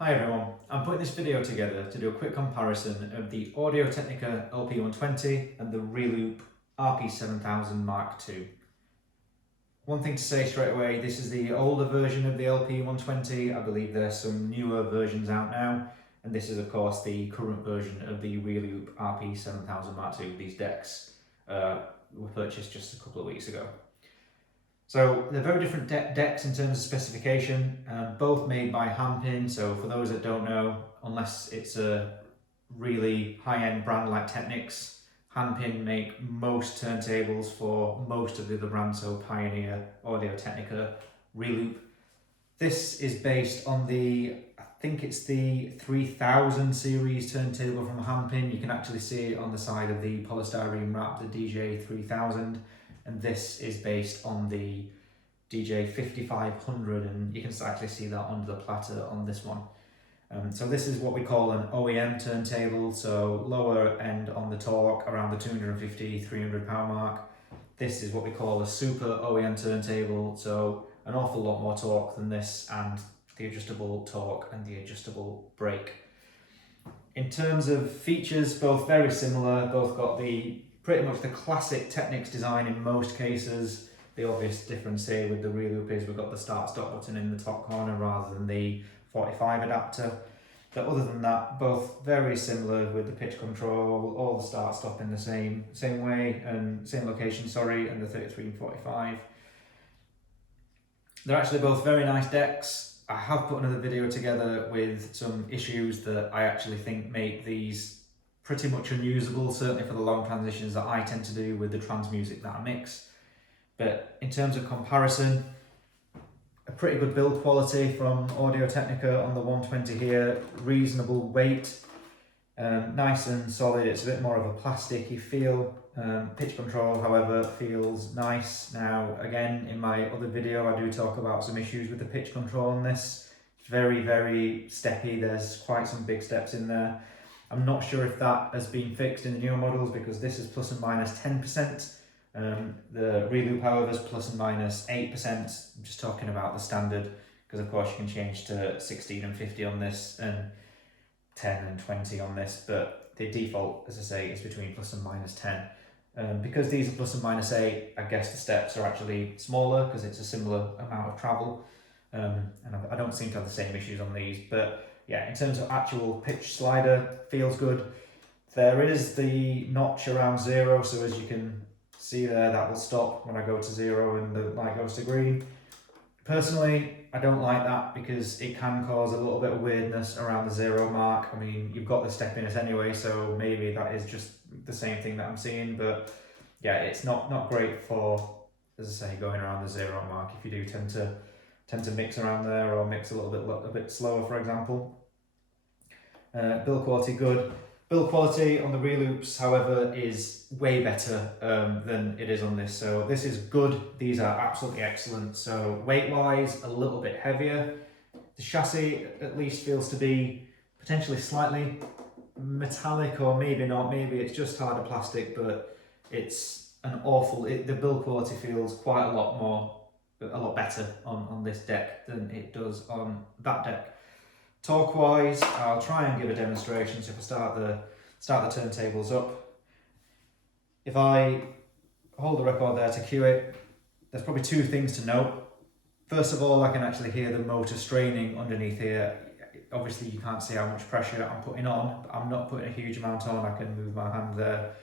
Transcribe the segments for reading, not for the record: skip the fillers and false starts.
Hi everyone, I'm putting this video together to do a quick comparison of the Technica LP120 and the Reloop RP7000 Mark II. One thing to say straight away, this is the older version of the LP120. I believe there's some newer versions out now, and this is of course the current version of the Reloop RP7000 Mark II. These decks were purchased just a couple of weeks ago. So they're very different decks in terms of specification, both made by Handpin. So for those that don't know, unless it's a really high-end brand like Technica, Handpin make most turntables for most of the other brands, so Pioneer, Audio Technica, Reloop. This is based on I think it's the 3000 series turntable from Handpin. You can actually see it on the side of the polystyrene wrap, the DJ 3000. And this is based on the DJ 5500, and you can actually see that under the platter on this one. So this is what we call an OEM turntable, so lower end on the torque, around the 250, 300 pound mark. This is what we call a super OEM turntable, so an awful lot more torque than this, and the adjustable torque and the adjustable brake. In terms of features, both very similar, both got pretty much the classic Technica design in most cases. The obvious difference here with the Reloop is we've got the start-stop button in the top corner rather than the 45 adapter. But other than that, both very similar with the pitch control, all the start-stop in the same way and same location, and the 33 and 45. They're actually both very nice decks. I have put another video together with some issues that I actually think make these pretty much unusable, certainly for the long transitions that I tend to do with the trance music that I mix. But in terms of comparison, a pretty good build quality from Audio Technica on the 120 here, reasonable weight, nice and solid. It's a bit more of a plasticky feel. Pitch control, however, feels nice. Now, again, in my other video, I do talk about some issues with the pitch control on this. It's very, very steppy. There's quite some big steps in there. I'm not sure if that has been fixed in the newer models because this is plus and minus 10%. The Reloop, however, is plus and minus 8%. I'm just talking about the standard because, of course, you can change to 16 and 50 on this and 10 and 20 on this. But the default, as I say, is between plus and minus 10. Because these are plus and minus 8, I guess the steps are actually smaller because it's a similar amount of travel. And I don't seem to have the same issues on these. But yeah, in terms of actual pitch slider, feels good. There is the notch around 0, so as you can see there, that will stop when I go to 0 and the light goes to green. Personally, I don't like that because it can cause a little bit of weirdness around the 0 mark. I mean, you've got the steppiness anyway, so maybe that is just the same thing that I'm seeing, but yeah, it's not great for, as I say, going around the 0 mark if you do tend to mix around there or mix a bit slower, for example. Build quality good. Build quality on the Reloops, however, is way better than it is on this. So this is good. These are absolutely excellent. So weight-wise, a little bit heavier. The chassis at least feels to be potentially slightly metallic, or maybe not. Maybe it's just harder plastic, but it's the build quality feels quite a lot better on this deck than it does on that deck. Torque wise, I'll try and give a demonstration. So if I start the turntables up, if I hold the record there to cue it, there's probably two things to note. First of all, I can actually hear the motor straining underneath here. Obviously you can't see how much pressure I'm putting on, but I'm not putting a huge amount on. I can move my hand there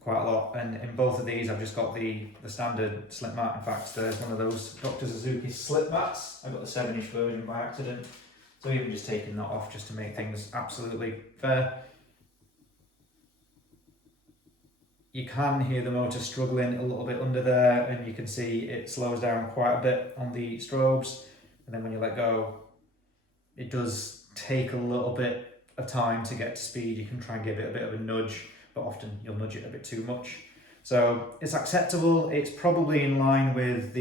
quite a lot, and in both of these I've just got the standard slip mat. In fact, there's one of those Dr. Suzuki slip mats. I got the 7-inch version by accident. So even just taking that off just to make things absolutely fair. You can hear the motor struggling a little bit under there, and you can see it slows down quite a bit on the strobes. And then when you let go, it does take a little bit of time to get to speed. You can try and give it a bit of a nudge, but often you'll nudge it a bit too much. So it's acceptable. It's probably in line with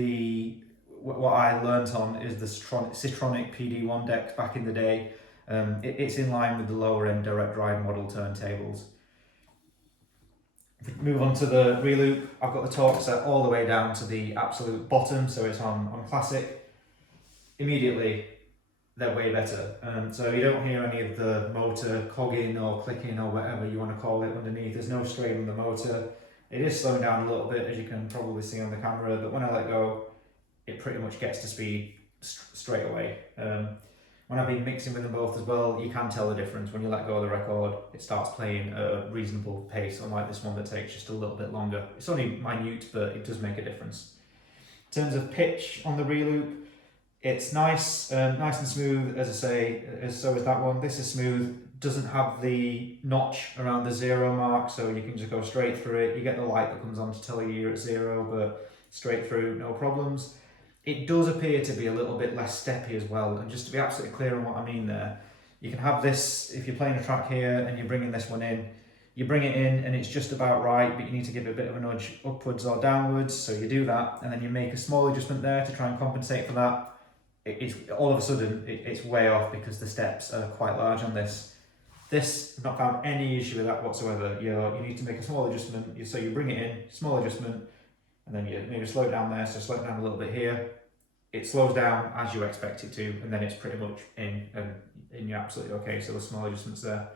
what I learnt on is the Citronic PD1 deck back in the day. It's in line with the lower end direct drive model turntables. If we move on to the Reloop, I've got the torque set all the way down to the absolute bottom, so it's on classic. Immediately, they're way better. So you don't hear any of the motor cogging or clicking or whatever you want to call it underneath. There's no strain on the motor. It is slowing down a little bit, as you can probably see on the camera, but when I let go, it pretty much gets to speed straight away. When I've been mixing with them both as well, you can tell the difference. When you let go of the record, it starts playing at a reasonable pace, unlike this one that takes just a little bit longer. It's only minute, but it does make a difference. In terms of pitch on the Reloop, it's nice and smooth, as I say, so is that one. This is smooth, doesn't have the notch around the 0 mark, so you can just go straight through it. You get the light that comes on to tell you you're at 0, but straight through, no problems. It does appear to be a little bit less steppy as well, and just to be absolutely clear on what I mean there, you can have this, if you're playing a track here and you're bringing this one in, you bring it in and it's just about right, but you need to give it a bit of a nudge upwards or downwards, so you do that, and then you make a small adjustment there to try and compensate for that. It's all of a sudden, it's way off because the steps are quite large on this. This, I've not found any issue with that whatsoever. You need to make a small adjustment, so you bring it in, small adjustment, and then you maybe slow it down there, so slow it down a little bit here. It slows down as you expect it to, and then it's pretty much in, and you're absolutely okay. So the small adjustments there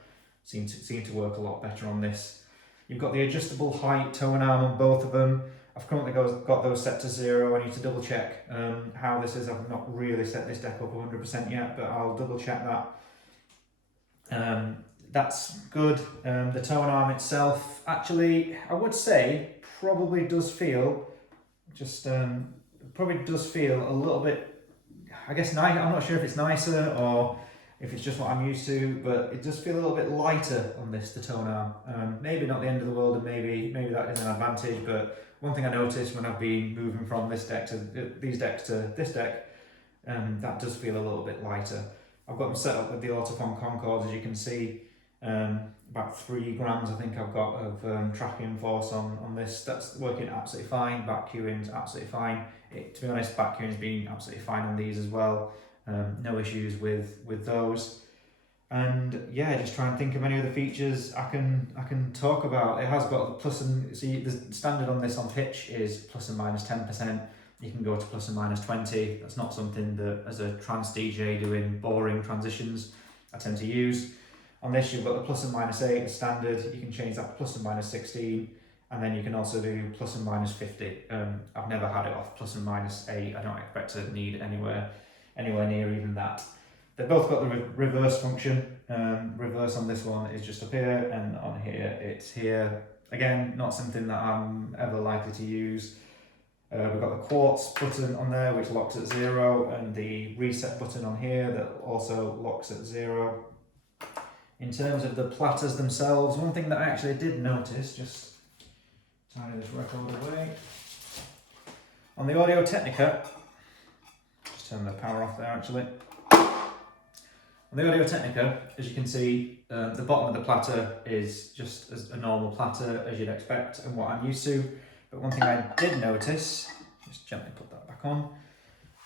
seem to work a lot better on this. You've got the adjustable height tone arm on both of them. I've currently got those set to 0. I need to double check how this is. I've not really set this deck up 100% yet, but I'll double check that. That's good. The tone arm itself, actually, I would say probably does feel a little bit, I guess, nice. I'm not sure if it's nicer or if it's just what I'm used to, but it does feel a little bit lighter on this, the tone arm. Maybe not the end of the world, and maybe that is an advantage, but one thing I noticed when I've been moving from this deck to these decks to this deck, that does feel a little bit lighter. I've got them set up with the Autophon Concords, as you can see. About 3 grams I think I've got of tracking force on this. That's working absolutely fine. Back cueing's absolutely fine. To be honest, back cueing's been absolutely fine on these as well. No issues with those. And yeah, just try and think of any other features I can talk about. It has got the plus and see the standard on this on pitch is plus and minus 10%. You can go to plus and minus 20. That's not something that as a trance DJ doing boring transitions I tend to use. On this you've got the plus and minus 8 as standard. You can change that to plus and minus 16, and then you can also do plus and minus 50. I've never had it off plus and minus 8. I don't expect to need anywhere near even that. They've both got the reverse function. Reverse on this one is just up here, and on here it's here. Again, not something that I'm ever likely to use. We've got the quartz button on there which locks at 0, and the reset button on here that also locks at 0. In terms of the platters themselves, one thing that I actually did notice, just tidy this record away, on the Audio Technica, just turn the power off there actually. On the Audio Technica, as you can see, the bottom of the platter is just as a normal platter as you'd expect and what I'm used to. But one thing I did notice, just gently put that back on,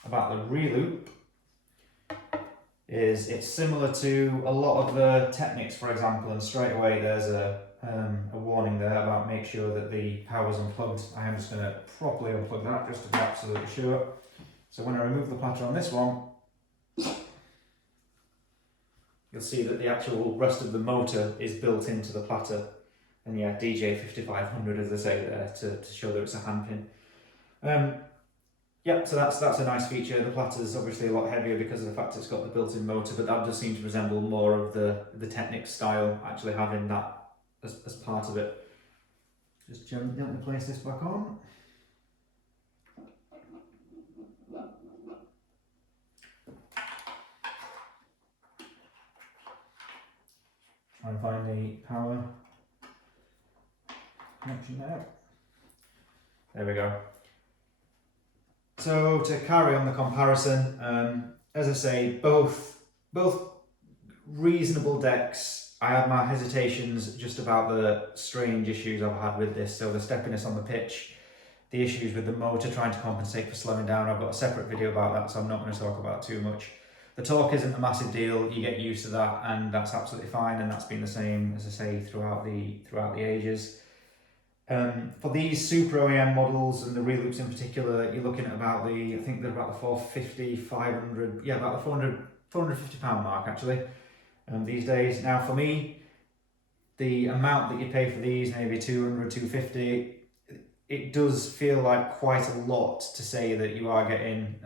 about the Reloop, is it's similar to a lot of the Technics, for example, and straight away there's a warning there about make sure that the power's unplugged. I am just going to properly unplug that just to be absolutely sure. So when I remove the platter on this one, you'll see that the actual rest of the motor is built into the platter. And yeah, DJ 5500 as I say there to show that it's a handpin. Yeah, so that's a nice feature. The platter's obviously a lot heavier because of the fact it's got the built-in motor, but that does seem to resemble more of the Technic style, actually having that as part of it. Just gently place this back on. Try and find the power connection there. There we go. So to carry on the comparison, as I say, both reasonable decks. I have my hesitations just about the strange issues I've had with this. So the steppiness on the pitch, the issues with the motor trying to compensate for slowing down. I've got a separate video about that, so I'm not going to talk about it too much. The torque isn't a massive deal. You get used to that, and that's absolutely fine. And that's been the same, as I say, throughout the ages. For these Super OEM models and the Reloops in particular, you're looking at about I think they're about the 450, 500, yeah, about the £450 mark actually these days. Now for me, the amount that you pay for these, maybe 200, 250, it does feel like quite a lot to say that you are getting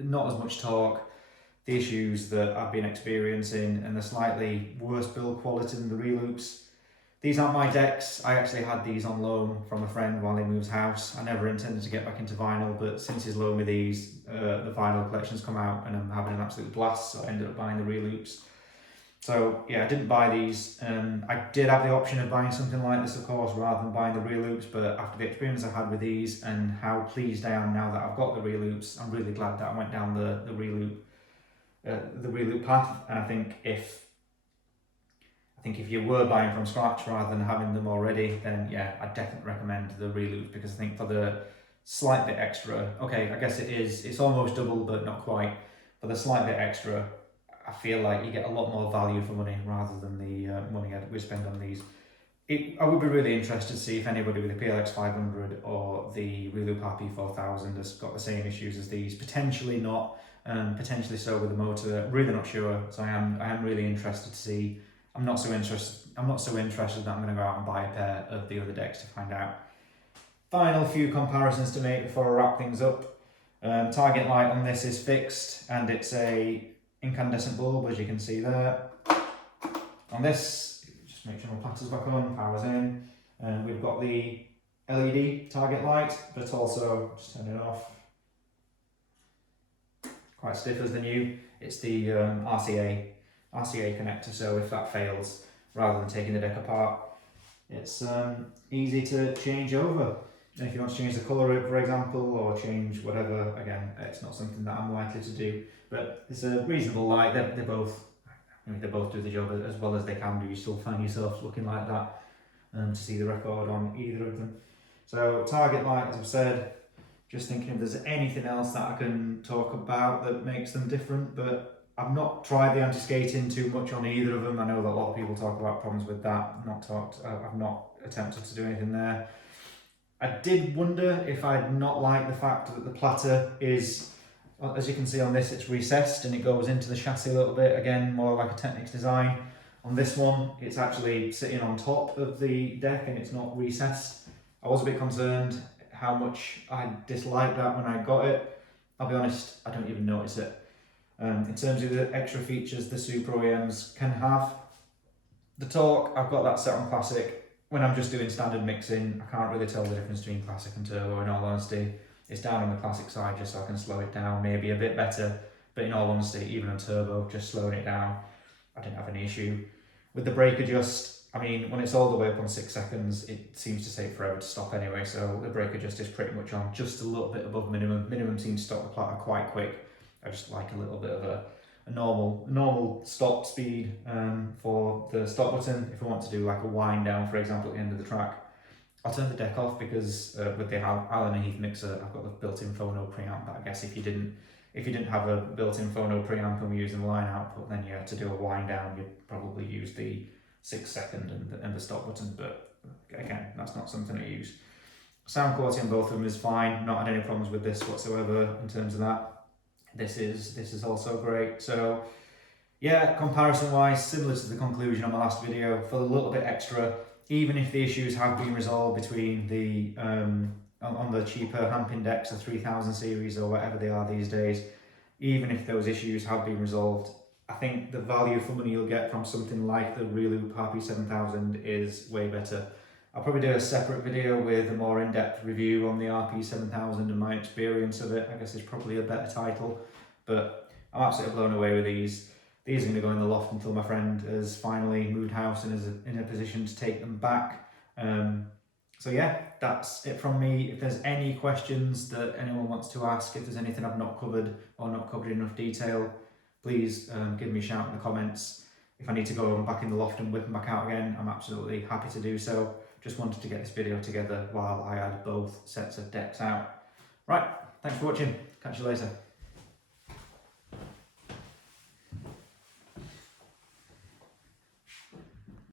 not as much torque, the issues that I've been experiencing, and the slightly worse build quality than the Reloops. These aren't my decks. I actually had these on loan from a friend while he moves house. I never intended to get back into vinyl, but since he's loaned me these, the vinyl collection's come out and I'm having an absolute blast, so I ended up buying the Reloops. So yeah, I didn't buy these. I did have the option of buying something like this, of course, rather than buying the Reloops, but after the experience I've had with these and how pleased I am now that I've got the Reloops, I'm really glad that I went down the Reloop path. And I think if you were buying from scratch rather than having them already, then yeah, I definitely recommend the Reloop, because I think for the slight bit extra, okay, I guess it's almost double, but not quite. For the slight bit extra, I feel like you get a lot more value for money rather than the money we spend on these. I would be really interested to see if anybody with a PLX 500 or the Reloop RP4000 has got the same issues as these. Potentially not, potentially so with the motor. Really not sure. So I am really interested to see. I'm not so interested that I'm going to go out and buy a pair of the other decks to find out. Final few comparisons to make before I wrap things up. Target light on this is fixed, and it's a incandescent bulb, as you can see there. On this, just make sure my platter's back on, power's in, and we've got the LED target light, but also, just turn it off, quite stiff as the new. It's the RCA connector, so if that fails, rather than taking the deck apart, it's easy to change over. And if you want to change the colour, for example, or change whatever, again, it's not something that I'm likely to do, but it's a reasonable light. They both do the job as well as they can do. You still find yourself looking like that to see the record on either of them. So target light, as I've said, just thinking if there's anything else that I can talk about that makes them different, but I've not tried the anti-skating too much on either of them. I know that a lot of people talk about problems with that. I've not attempted to do anything there. I did wonder if I'd not like the fact that the platter is, as you can see on this, it's recessed and it goes into the chassis a little bit. Again, more like a Technica design. On this one, it's actually sitting on top of the deck and it's not recessed. I was a bit concerned how much I disliked that when I got it. I'll be honest, I don't even notice it. In terms of the extra features the Super OEMs can have, the torque, I've got that set on classic. When I'm just doing standard mixing, I can't really tell the difference between classic and turbo, in all honesty. It's down on the classic side just so I can slow it down, maybe a bit better, but in all honesty, even on turbo, just slowing it down, I didn't have any issue. With the brake adjust, I mean, when it's all the way up on 6 seconds, it seems to take forever to stop anyway, so the brake adjust is pretty much on just a little bit above minimum. Minimum seems to stop the platter quite quick. I just like a little bit of a normal stop speed for the stop button. If I want to do like a wind down, for example, at the end of the track, I'll turn the deck off because with the Allen & Heath mixer, I've got the built-in phono preamp. But I guess if you didn't have a built-in phono preamp and we're using line output, then yeah, to do a wind down, you'd probably use the 6 second and the stop button. But again, that's not something I use. Sound quality on both of them is fine. Not had any problems with this whatsoever in terms of that. This is also great. So yeah, comparison wise, similar to the conclusion on my last video, for a little bit extra, even if the issues have been resolved between the on the cheaper Hampin decks, the 3000 series or whatever they are these days, even if those issues have been resolved, I think the value for money you'll get from something like the Reloop RP7000 is way better. I'll probably do a separate video with a more in-depth review on the RP7000 and my experience of it. I guess it's probably a better title, but I'm absolutely blown away with these. These are going to go in the loft until my friend has finally moved house and is in a position to take them back. So yeah, that's it from me. If there's any questions that anyone wants to ask, if there's anything I've not covered or not covered in enough detail, please give me a shout in the comments. If I need to go back in the loft and whip them back out again, I'm absolutely happy to do so. Just wanted to get this video together while I had both sets of decks out. Right, thanks for watching. Catch you later.